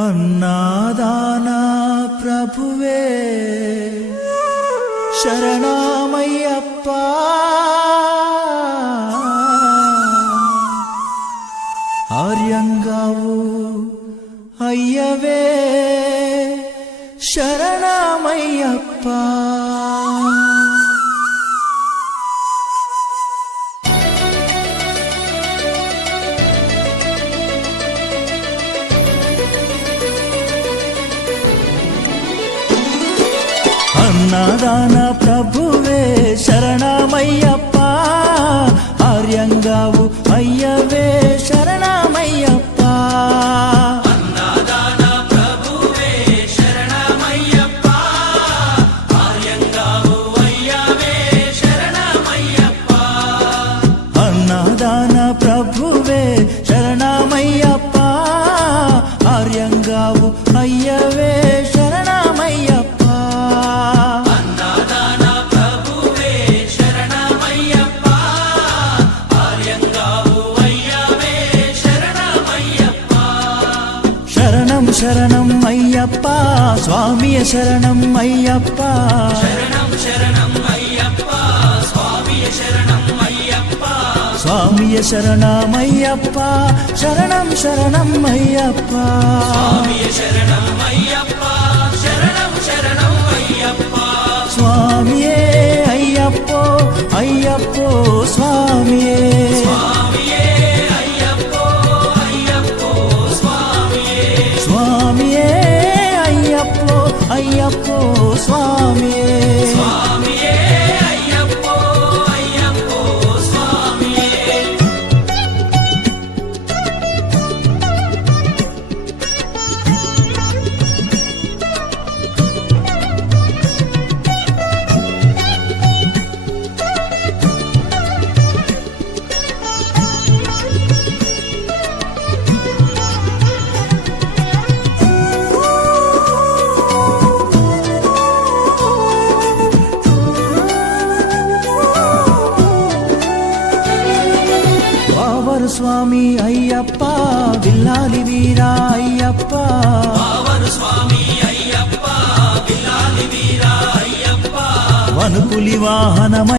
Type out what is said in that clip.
అన్నాదాన ప్రభువే శరణమయ్యప్ప ఆర్యంగావు అయ్యవే శరణమయ్యప్ప అన్నదాన ప్రభువే శరణమయ్యప్ప ఆర్యంగావు అయ్యవే శరణమయ్యప్ప అన్నదాన ప్రభువే శరణమయ్యప్ప ఆర్యంగావు అయ్యవే శరణమయ్యప్ప అన్నదాన ప్రభువే శరణమయ్యప్ప ఆర్యంగావు అయ్యవే శరణమయ్యప్ప శరణం అయ్యప్ప స్వామియ శరణం అయ్యప్ప శరణం శరణం అయ్యప్ప స్వామియ శరణం అయ్యప్ప స్వామియ శరణమయ్యప్ప శరణం శరణం అయ్యప్ప స్వామియ శరణం అయ్యప్ప శరణం శరణం అయ్యప్ప స్వామియే అయ్యప్పో అయ్యప్పో స్వామియే స్వామియే అయ్యప్పో అయ్యప్పో స్వామియే స్వామియే అయ్యప్పో అయ్యప్పో స్వామియే స్వామియే అయ్యప్పో అయ్యప్పో స్వామియే స్వామి అయ్యప్ప విల్లాలి వీరా అయ్యప్ప పావన స్వామి అయ్యప్ప విల్లాలి వీరా అయ్యప్ప వనుపులి వాహనమ